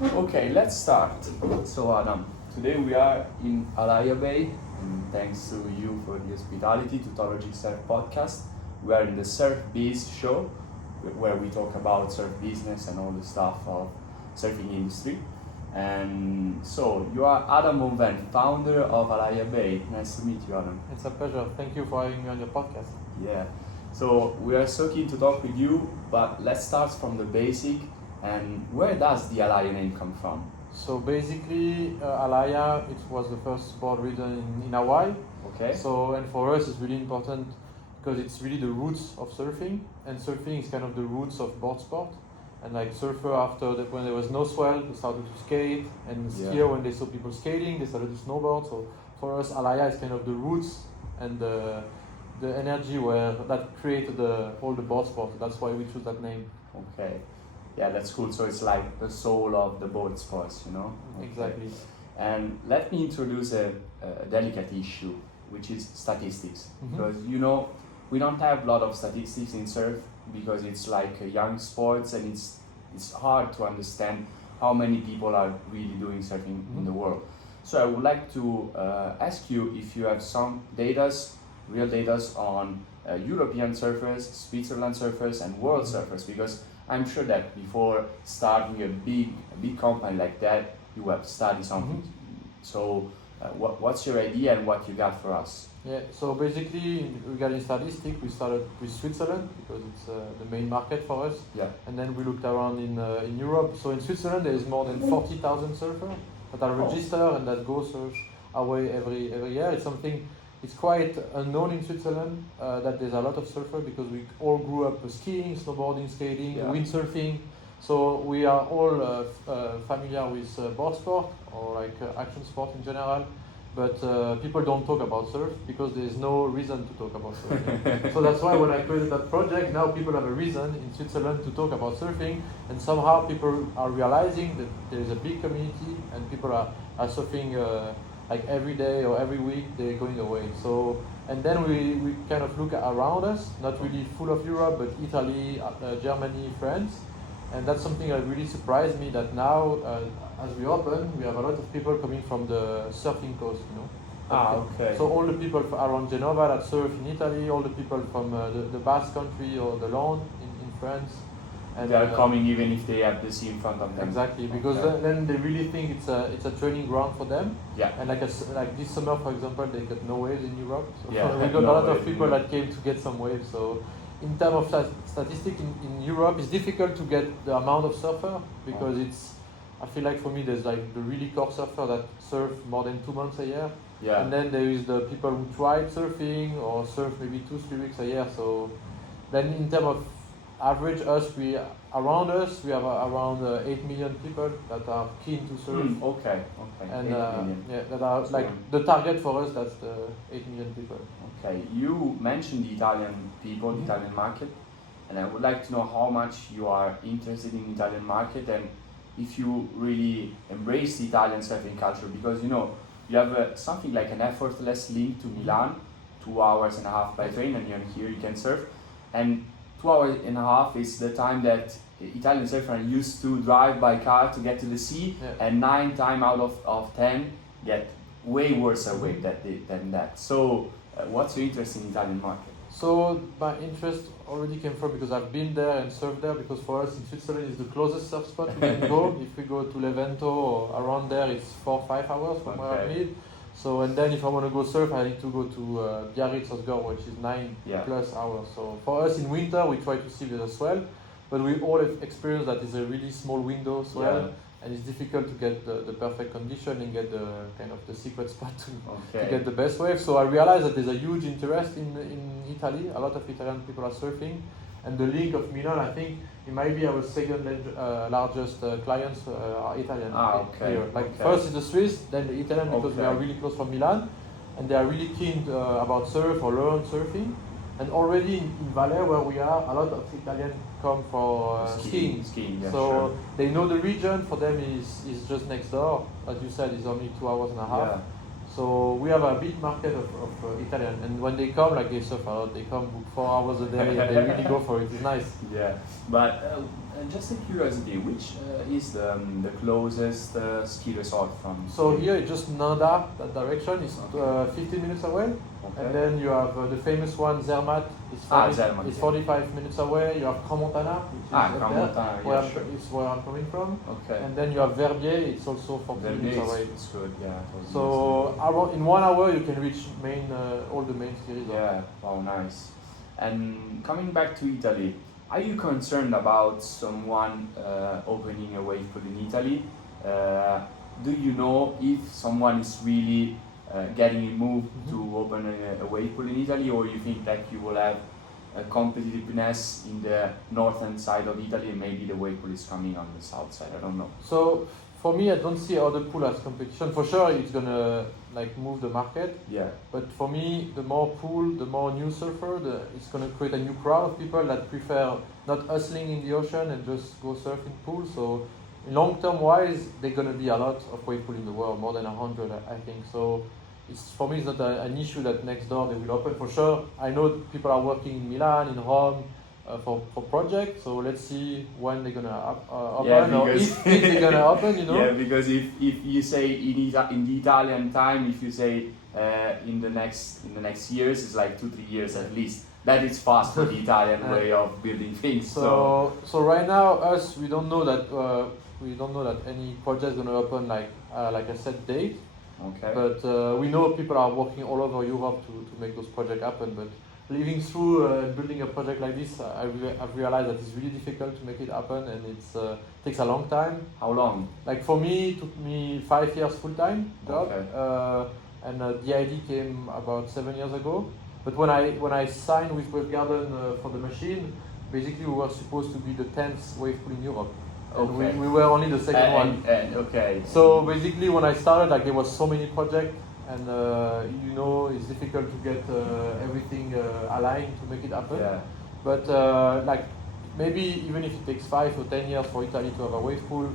Okay, let's start. So Adam, today we are in Alaia Bay, and thanks to you for the hospitality to Tology Surf Podcast. We are in the Surfbiz show, where we talk about surf business and all the stuff of surfing industry. And so you are Adam Bonvin, founder of Alaia Bay. Nice to meet you, Adam. It's a pleasure. Thank you for having me on your podcast. Yeah. So we are so keen to talk with you, but let's start from the basic. And where does the Alaia name come from? So basically, Alaia, it was the first board written in Hawaii. Okay. So, and for us, it's really important because it's really the roots of surfing, and surfing is kind of the roots of board sport. And like surfer, when there was no swell, they started to skate, and skier, when they saw people skating, they started to snowboard. So for us, Alaia is kind of the roots and the energy that created all the board sport. That's why we choose that name. Okay. Yeah, that's cool. So it's like the soul of the board sports, you know? Okay. Exactly. And let me introduce a delicate issue, which is statistics. Mm-hmm. Because, you know, we don't have a lot of statistics in surf because it's like a young sports, and it's hard to understand how many people are really doing surfing in the world. So I would like to ask you if you have some real data on European surfers, Switzerland surfers, and world surfers, because I'm sure that before starting a big company like that, you have studied something. So what's your idea and what you got for us? Yeah, so basically regarding statistics, we started with Switzerland because it's the main market for us. Yeah. And then we looked around in Europe. So in Switzerland there is more than 40,000 surfers that are registered and that go surf away every year. It's quite unknown in Switzerland that there's a lot of surfers because we all grew up skiing, snowboarding, skating, windsurfing. So we are all familiar with board sport or like action sport in general. But people don't talk about surf because there is no reason to talk about surfing. So that's why when I created that project, now people have a reason in Switzerland to talk about surfing, and somehow people are realizing that there is a big community and people are surfing like every day or every week they're going away. So, and then we kind of look around us, not really full of Europe, but Italy, Germany, France. And that's something that really surprised me, that now, as we open, we have a lot of people coming from the surfing coast, you know. Okay. So all the people around Genova that surf in Italy, all the people from the Basque country or the Landes in France. And they are coming even if they have the sea in front of them. Exactly, because then they really think it's a training ground for them. Yeah. And like this summer, for example, they got no waves in Europe. So yeah. we got a lot of people that came to get some waves. So in terms of statistics in Europe, it's difficult to get the amount of surfer because I feel like for me there's like the really core surfer that surf more than 2 months a year. Yeah. And then there is the people who tried surfing or surf maybe 2-3 weeks a year. So then in terms of average, we have around 8 million people that are keen to surf. Okay. And that are like the target for us. That's the 8 million people. Okay, you mentioned the Italian people, the Italian market, and I would like to know how much you are interested in the Italian market and if you really embrace the Italian surfing culture, because you know you have something like an effortless link to Milan, 2 hours and a half by train, and you're here, you can surf, and 2 hours and a half is the time that Italian surfers are used to drive by car to get to the sea, and 9 times out of 10 get way worse away than that. So what's your interest in the Italian market? So my interest already came from because I've been there and surfed there, because for us in Switzerland is the closest surf spot we can go. If we go to Levento or around there, it's 4-5 hours from where I live. So, and then if I want to go surf, I need to go to Biarritz or Osgore, which is 9 plus hours. So for us in winter, we try to see with a swell, but we all have experienced that it's a really small window swell, and it's difficult to get the perfect condition and get the kind of the secret spot to get the best wave. So I realized that there's a huge interest in Italy. A lot of Italian people are surfing, and the link of Milan, I think it might be our second largest clients are Italian. First is the Swiss, then the Italian, because we are really close from Milan, and they are really keen about surf or learn surfing. And already in Valais, where we are, a lot of Italians come for skiing. So they know the region. For them is just next door. As you said, it's only 2 hours and a half. Yeah. So we have a big market of Italian, and when they come, like they surf a lot, they come book 4 hours a day and they really go for it. It's nice. Yeah, but just a curiosity, which is the closest ski resort from? So here it's just Nanda, that direction is 15 minutes away. Okay. And then you have the famous one, Zermatt, is 45 minutes away. You have Crans-Montana, which is up Crans-Montana, there, yeah, is where I'm coming from. Okay. And then you have Verbier, it's also 40 minutes away. It's good, yeah. So in 1 hour you can reach all the main ski resorts. Yeah, wow, nice. And coming back to Italy, are you concerned about someone opening a wave pool in Italy? Do you know if someone is really getting a move to open a wave pool in Italy, or you think that you will have a competitiveness in the northern side of Italy and maybe the wave pool is coming on the south side? I don't know. So for me, I don't see other pool as competition. For sure, it's gonna move the market. Yeah. But for me, the more pool, the more new surfer, it's gonna create a new crowd of people that prefer not hustling in the ocean and just go surf in pool. So long-term wise, there's gonna be a lot of wave pool in the world, more than 100, I think. So for me, it's not an issue that next door they will open. For sure, I know people are working in Milan, in Rome, for projects. So let's see when they're gonna open, or if they're gonna open. Yeah, because if you say in the Italian time, if you say in the next years, it's like 2-3 years at least. That is fast for the Italian way of building things. So right now, we don't know that any project is gonna open like a set date. Okay. But we know people are working all over Europe to make those projects happen. But living through building a project like this, I've realized that it's really difficult to make it happen, and it takes a long time. How long? Like for me, it took me 5 years full-time job, Okay. and the idea came about 7 years ago. But when I signed with Wave Garden for the machine, basically we were supposed to be the 10th wave pool in Europe. Okay. And we were only the second one. Okay. So basically, when I started, there was so many projects, and it's difficult to get everything aligned to make it happen. Yeah. But maybe even if it takes 5 or 10 years for Italy to have a wave pool,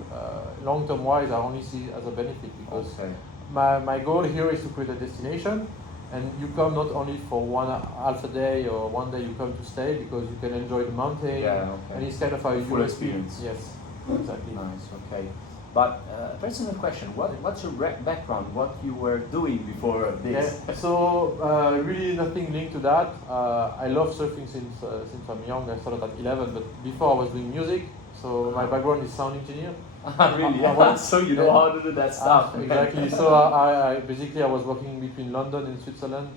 long-term wise, I only see it as a benefit, because my goal here is to create a destination, and you come not only for half a day or 1 day, you come to stay because you can enjoy the mountain. Yeah, okay. And it's kind of a full experience. Yes. Exactly. Nice. Okay. But personal question: what's your background? What you were doing before this? Yeah. So really nothing linked to that. I love surfing since I'm young. I started at 11, but before I was doing music. So my background is sound engineer. Really? So you know how to do that stuff. Exactly. So I was working between London and Switzerland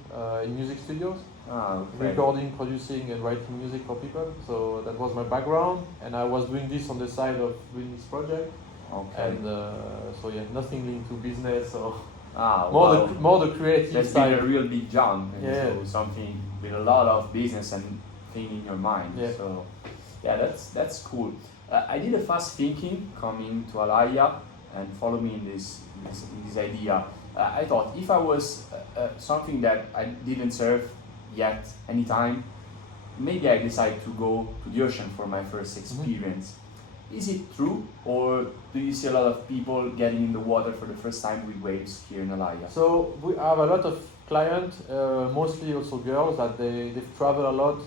in music studios. Okay. Recording, producing, and writing music for people. So that was my background, and I was doing this on the side of doing this project. Okay. And nothing linked to business or more the creative that's side. been a real big jump Yeah. into something with a lot of business and thing in your mind. Yeah. So yeah, that's cool. I did a fast thinking coming to Alaia and follow me in this idea. I thought if I was something that I didn't surf yet anytime, maybe I decide to go to the ocean for my first experience. Is it true, or do you see a lot of people getting in the water for the first time with waves here in Alaia? So we have a lot of clients, mostly also girls, that they've traveled a lot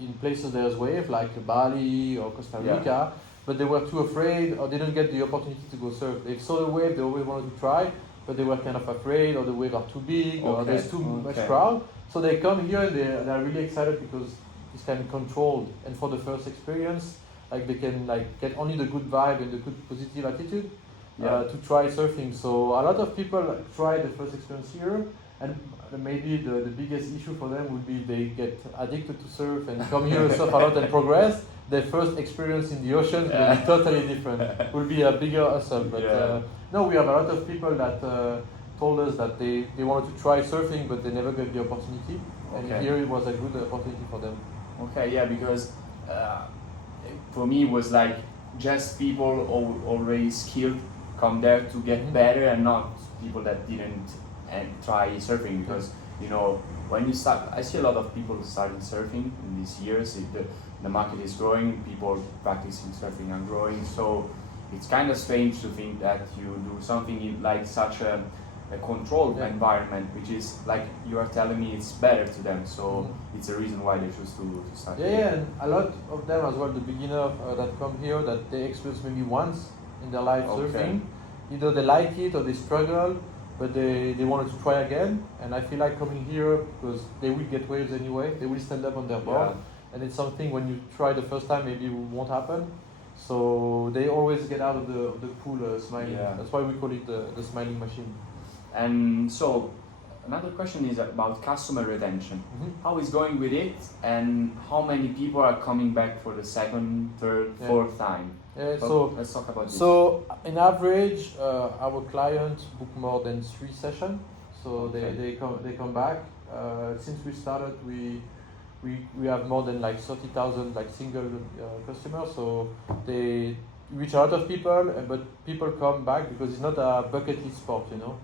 in places there's wave, like Bali or Costa Rica, but they were too afraid or didn't get the opportunity to go surf. They saw the wave, they always wanted to try, but they were kind of afraid, or the waves are too big, or there's too much crowd. So they come here and they're really excited because it's kind of controlled, and for the first experience, they can get only the good vibe and the good positive attitude to try surfing. So a lot of people try the first experience here, and maybe the biggest issue for them would be they get addicted to surf and come here, surf a lot and progress. Their first experience in the ocean will be totally different. Will be a bigger hustle. But no, we have a lot of people that told us that they wanted to try surfing, but they never got the opportunity. And here it was a good opportunity for them. Okay, yeah, because for me it was like just people already skilled come there to get better, and not people that didn't try surfing. Because when you start, I see a lot of people starting surfing in these years. The market is growing, people practicing surfing are growing, so it's kind of strange to think that you do something like such a a controlled environment, which is like you are telling me it's better to them. So it's a reason why they choose to start. Yeah, and a lot of them as well, the beginner that come here, that they experience maybe once in their life surfing. Either they like it or they struggle, but they wanted to try again. And I feel like coming here, because they will get waves anyway, they will stand up on their board. And it's something when you try the first time, maybe it won't happen. So they always get out of the pool smiling. That's why we call it the smiling machine. And so another question is about customer retention. How is going with it, and how many people are coming back for the second, third, fourth time? So let's talk about this. So in average, our clients book more than 3 sessions. So they come back. Since we started, we have more than like 30,000 like single customers. So they reach a lot of people, but people come back because it's not a bucket list sport, you know.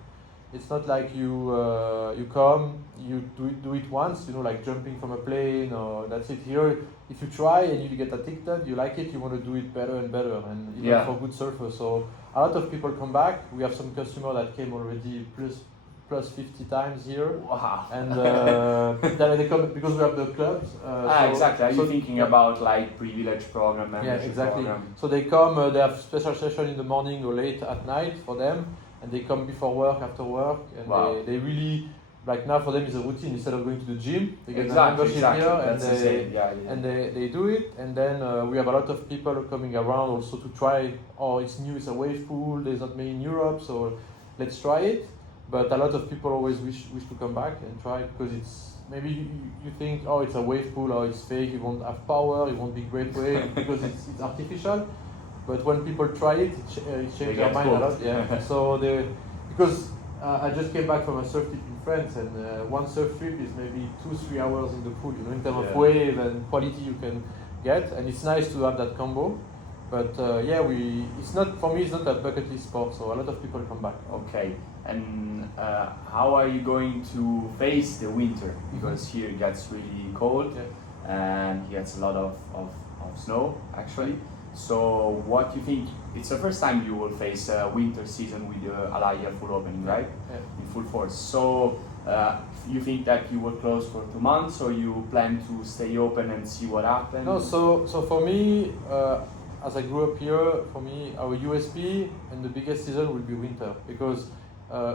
It's not like you come, you do it once, you know, like jumping from a plane, or that's it. Here, if you try and you get addicted, you like it, you want to do it better and better, and even for good surfers. So a lot of people come back. We have some customers that came already plus 50 times here. Wow. And then they come because we have the clubs. Exactly. Are you thinking about like privilege program, membership program? So they come, they have special session in the morning or late at night for them. And they come before work, after work, and they really, like now for them it's a routine. Instead of going to the gym, they get a membership here, and they do it. And then we have a lot of people coming around also to try. Oh, it's new, it's a wave pool. There's not many in Europe, so let's try it. But a lot of people always wish to come back and try it, because it's maybe you think, oh, it's a wave pool, or it's fake. It won't have power. It won't be great wave because it's artificial. But when people try it, it changes their mind a lot. So because I just came back from a surf trip in France, and one surf trip is maybe 2-3 hours in the pool, you know, in terms of wave and quality you can get, and it's nice to have that combo. But it's not, for me, it's not a bucket list sport, so a lot of people come back. Okay, and how are you going to face the winter? Because here it gets really cold, and it gets a lot of snow, actually. So what do you think? It's the first time you will face winter season with the Alaia full opening, right? In full force. So you think that you will close for 2 months, or you plan to stay open and see what happens? No, so for me, as I grew up here, for me, our USP and the biggest season will be winter, because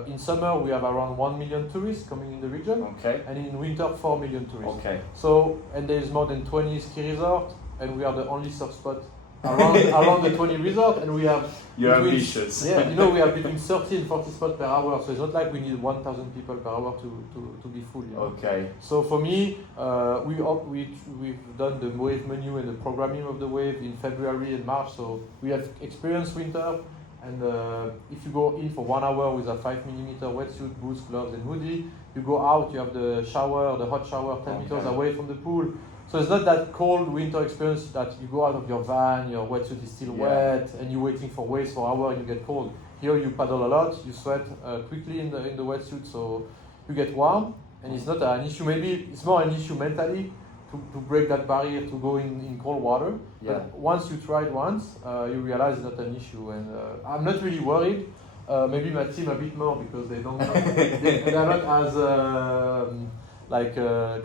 in summer we have around 1 million tourists coming in the region, and in winter 4 million tourists. So, and there is more than 20 ski resorts, and we are the only surf spot around the 20 resort, and we have ambitious. You know, we have between 30 and 40 spots per hour, so it's not like we need 1,000 people per hour to be full, you know? So for me, we've done the wave menu and the programming of the wave in February and March, so we have experienced winter. And if you go in for 1 hour with a 5mm wetsuit, boots, gloves, and hoodie, you go out, you have the shower, the hot shower 10 meters away from the pool. So it's not that cold winter experience that you go out of your van, your wetsuit is still wet, and you're waiting for waves for an hour and you get cold. Here you paddle a lot, you sweat quickly in the wetsuit, so you get warm, and it's not an issue. Maybe it's more an issue mentally to break that barrier to go in cold water. But once you try it once, you realize it's not an issue, and I'm not really worried. Maybe my team a bit more, because they don't they're not as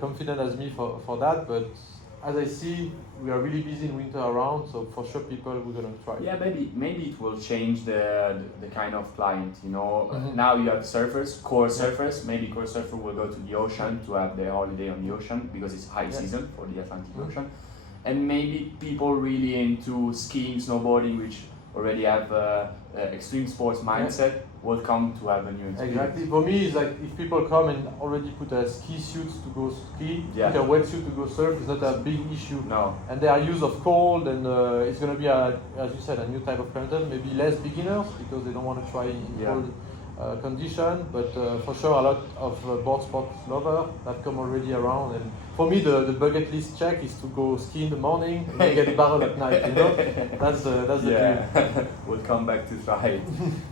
confident as me for that, but as I see, we are really busy in winter around, so for sure people we're gonna try. Yeah, maybe it will change the kind of client, you know. Now you have surfers, core surfers. Maybe core surfer will go to the ocean to have their holiday on the ocean, because it's high season for the Atlantic Ocean. And maybe people really into skiing, snowboarding, which already have extreme sports mindset, will come to have a new experience. Exactly. For me, it's like if people come and already put a ski suit to go ski, put a wetsuit to go surf, it's not a big issue. No. And they are used of cold, and it's going to be, as you said, a new type of clientele, maybe less beginners, because they don't want to try in cold condition, but for sure a lot of board sports lovers that come already around. And for me, the bucket list check is to go ski in the morning and then get barrel at night, you know? That's the dream. We'll come back to try it.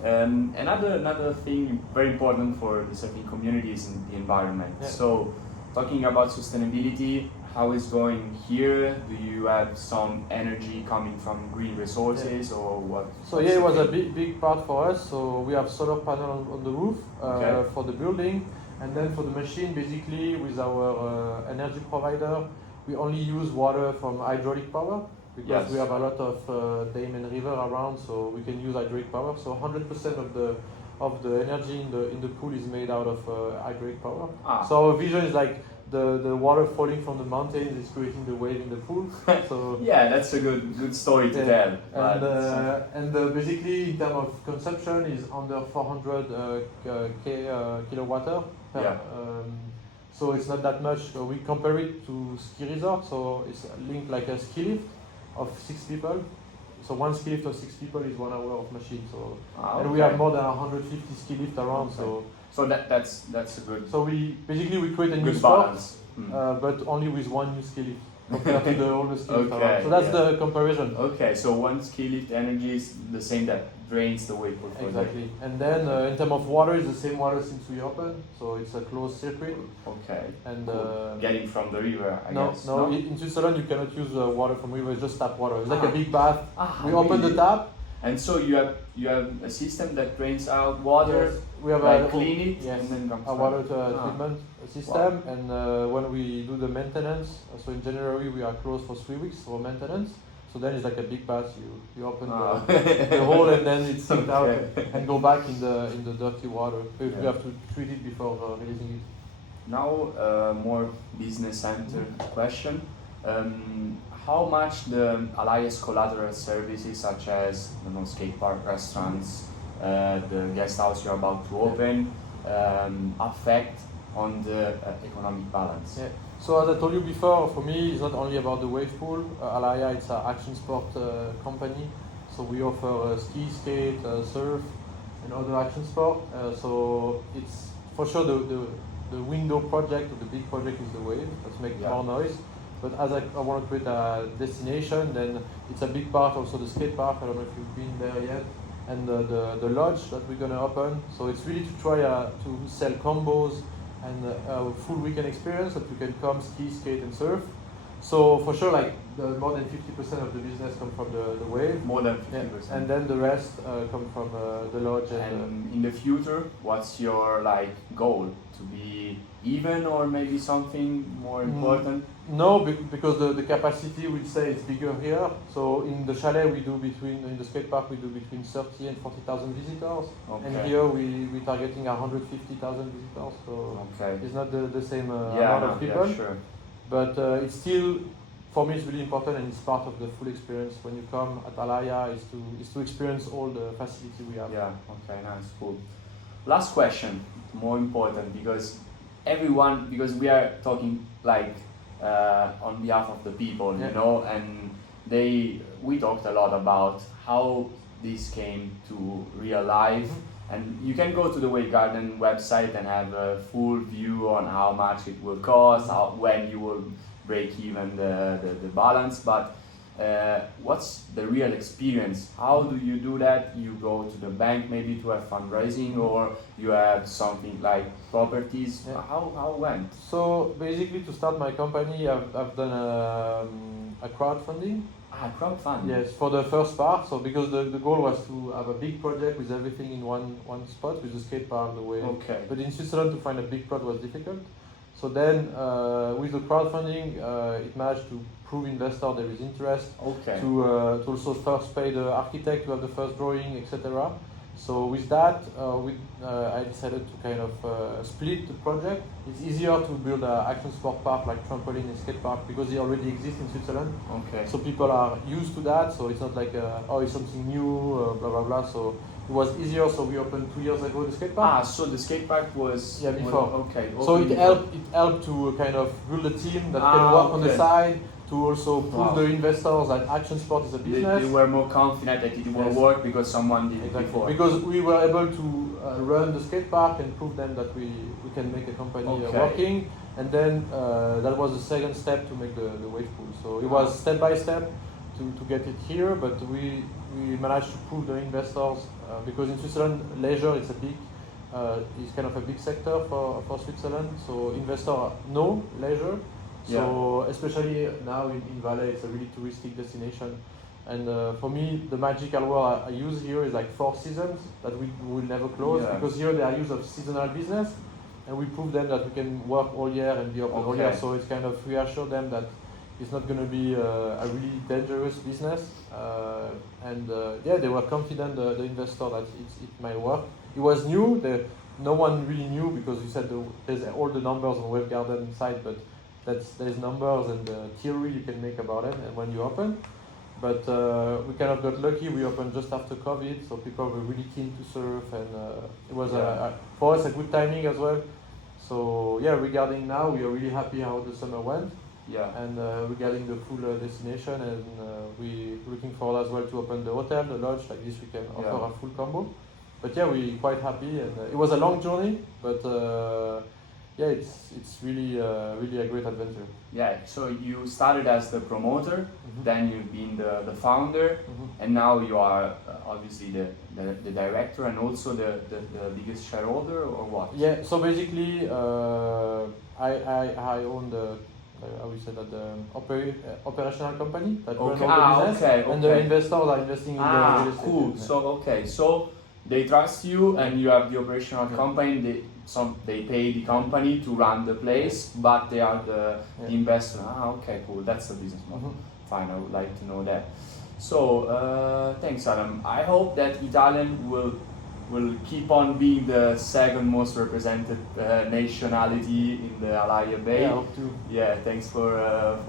Another thing very important for the surfing community is the environment. So talking about sustainability, how is going here? Do you have some energy coming from green resources or what? So yeah, it was a big part for us. So we have solar panel on the roof for the building, and then for the machine, basically with our energy provider, we only use water from hydraulic power because we have a lot of dam and river around, so we can use hydraulic power. So 100% of the energy in the pool is made out of hydraulic power. So our vision is like the water falling from the mountains is creating the wave in the pool. So yeah, that's a good story to tell. And basically in terms of consumption is under 400 kilowatt. So it's not that much. We compare it to ski resort, so it's linked like a ski lift of 6 people. So one ski lift of 6 people is 1 hour of machine. So and we have more than 150 ski lifts around. So that's a good. So we create a new sport, but only with one new ski lift compared to the older ski lift around. So that's the comparison. Okay, so one ski lift energy is the same that drains the wave portfolio. Exactly. And then in terms of water, it's the same water since we opened, so it's a closed circuit. Okay. And getting from the river, I guess. No, in Switzerland you cannot use water from river. It's just tap water. It's like a big bath. We open the tap. And so you have a system that drains out water. Yes. We have clean it and then comes a water treatment system. And when we do the maintenance, so in January we are closed for 3 weeks for maintenance. So then it's like a big bath. You open the hole and then it's sinked out and go back in the dirty water. We have to treat it before releasing it. Now more business centered question. How much the Alaia's collateral services such as skatepark, restaurants, the guest house you're about to open affect on the economic balance? Yeah. So as I told you before, for me it's not only about the wave pool. Alaia, it's an action sport company. So we offer ski, skate, surf and other action sport. So it's for sure the window project or the big project is the wave. Let's make more noise. But as I want to create a destination, then it's a big part also the skate park. I don't know if you've been there yet, and the lodge that we're gonna open. So it's really to try to sell combos and a full weekend experience that you can come ski, skate, and surf. So for sure, like more than 50% of the business come from the wave. More than 50%. And then the rest come from the lodge. And in the future, what's your goal? To be even or maybe something more important? No, because the capacity we'll say it's bigger here. So in the chalet in the skate park we do between 30 and 40,000 visitors. Okay. And here we're targeting 150,000 visitors. So it's not the same amount of people. Yeah, sure. But it's still, for me, it's really important and it's part of the full experience. When you come at Alaia, is to experience all the facility we have. Yeah. Okay. Nice. Cool. Last question, more important because we are talking on behalf of the people, and we talked a lot about how this came to real life. And you can go to the Wave Garden website and have a full view on how much it will cost, when you will break even the balance. But what's the real experience? How do you do that? You go to the bank maybe to have fundraising, or you have something like properties? Yeah. How went? So basically, to start my company, I've done a crowdfunding. Crowdfunding? Yes, for the first part. So because the goal was to have a big project with everything in one spot, with the skate park, the wave. Okay. But in Switzerland, to find a big plot was difficult. So then, with the crowdfunding, it managed to prove investor there is interest. Okay. To also first pay the architect to have the first drawing, etc. So with that, I decided to kind of split the project. It's easier to build an action sport park like trampoline and skate park because they already exist in Switzerland. Okay. So people are used to that. So it's not like it's something new, blah blah blah. So it was easier. So we opened 2 years ago the skate park. So the skate park was before. Okay. So it helped to kind of build a team that can work on the side. To also prove the investors that action sport is a business. They were more confident that it will work because someone did it before. Because we were able to run the skate park and prove them that we can make a company working. And then that was the second step to make the wave pool. So it was step by step to get it here, but we managed to prove the investors because in Switzerland leisure is kind of a big sector for Switzerland. So investors know leisure. So especially now in Valais, it's a really touristic destination. And for me, the magical word I use here is like 4 seasons that we will never close, because here they are use of seasonal business, and we prove them that we can work all year and be open all year. So it's kind of reassure them that it's not going to be a really dangerous business. They were confident, the investor, that it might work. It was new. No one really knew, because you said there's all the numbers on Web Garden site, but there's numbers and theory you can make about it, and when you open. But we kind of got lucky. We opened just after COVID, so people were really keen to surf, and it was for us a good timing as well. So regarding now, we are really happy how the summer went. And regarding the full destination, and we looking forward as well to open the hotel, the lodge. Like this, we can offer a full combo. But we're quite happy, and it was a long journey, but it's really a great adventure. So you started as the promoter, then you've been the founder, and now you are obviously the director and also the biggest shareholder, or what? So basically I own the I would say that the operational company that runs all the business, and the investors are investing in the real estate. Cool. So they trust you, and you have the operational company. They pay the company to run the place, but they are the investor. Cool. That's the business model. Fine, I would like to know that. So thanks, Adam. I hope that Italian will keep on being the second most represented nationality in the Alaia Bay. I hope too. Thanks for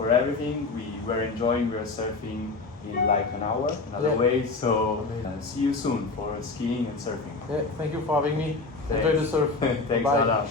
everything. We were enjoying. We were surfing in like an hour another way. So see you soon for skiing and surfing. Thank you for having me. Enjoy the surf. Thanks, Adam.